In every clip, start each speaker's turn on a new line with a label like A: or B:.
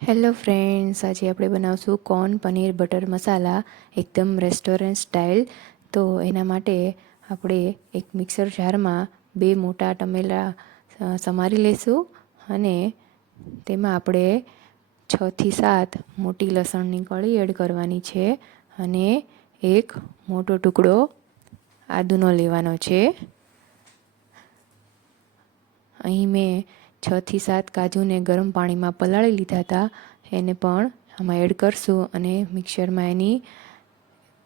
A: Hello friends, આજે આપણે બનાવશું કોર્ન પનીર બટર મસાલા, એકદમ રેસ્ટોરન્ટ સ્ટાઇલ. તો એના માટે આપણે એક મિક્સર જારમાં બે મોટા ટમેલા સમારી લઈશું અને તેમાં આપણે છથી સાત મોટી લસણની કળી એડ કરવાની છે અને એક મોટો ટુકડો આદુનો લેવાનો છે. અહીં મેં છથી સાત કાજુને ગરમ પાણીમાં પલાળી લીધા હતા. એને પણ આમાં એડ કરશું અને મિક્સરમાં એની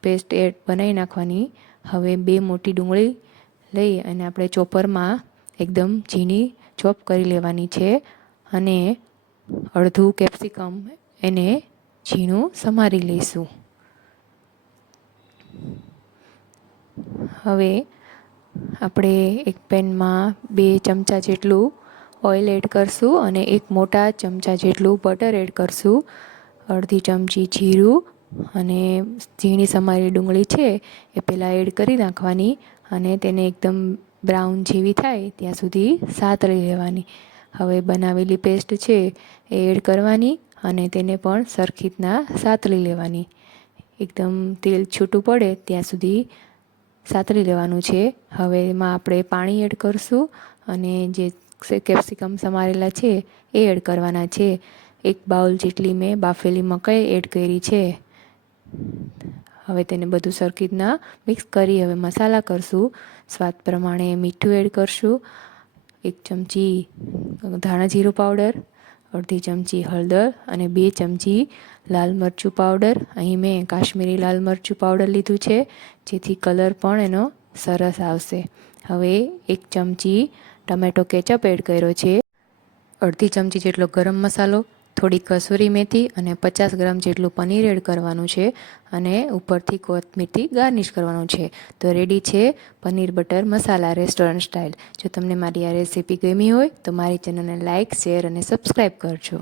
A: પેસ્ટ એડ બનાવી નાખવાની. હવે બે મોટી ડુંગળી લઈ અને આપણે ચોપરમાં એકદમ ઝીણી ચોપ કરી લેવાની છે અને અડધું કેપ્સિકમ એને ઝીણું સમારી લઈશું. હવે આપણે એક પેનમાં બે ચમચા જેટલું ઓઇલ એડ કરશું અને એક મોટા ચમચા જેટલું બટર એડ કરશું. અડધી ચમચી જીરું અને ઝીણી સમારી ડુંગળી છે એ પહેલાં એડ કરી નાખવાની અને તેને એકદમ બ્રાઉન જેવી થાય ત્યાં સુધી સાતળી લેવાની. હવે બનાવેલી પેસ્ટ છે એ એડ કરવાની અને તેને પણ સરખી રીતના સાતળી લેવાની. એકદમ તેલ છૂટું પડે ત્યાં સુધી સાતળી લેવાનું છે. હવે એમાં આપણે પાણી એડ કરશું અને જે કેપ્સિકમ સમારેલા છે, એ એડ કરવાના છે. એક બાઉલ જેટલી મેં બાફેલી મકાઈ એડ કરી છે. હવે તેને બધું સરખી રીતના મિક્સ કરી હવે મસાલા કરશું. સ્વાદ પ્રમાણે મીઠું એડ કરશું. એક ચમચી ધાણા જીરું પાવડર, અડધી ચમચી હળદર અને બે ચમચી લાલ મરચું પાવડર. અહીં મેં કાશ્મીરી લાલ મરચું પાવડર લીધું છે, જેથી કલર પણ એનો સરસ આવશે. હવે એક ચમચી ટમેટો કેચઅપ એડ કર્યો છે. અડધી ચમચી જેટલો ગરમ મસાલો, થોડી કસૂરી મેથી અને પચાસ ગ્રામ જેટલું પનીર એડ કરવાનું છે અને ઉપરથી કોથમીરથી ગાર્નિશ કરવાનું છે. તો રેડી છે paneer butter masala restaurant style. જો તમને મારી આ રેસીપી ગમી હોય તો મારી ચેનલને લાઇક, શેર અને સબસ્ક્રાઈબ કરજો.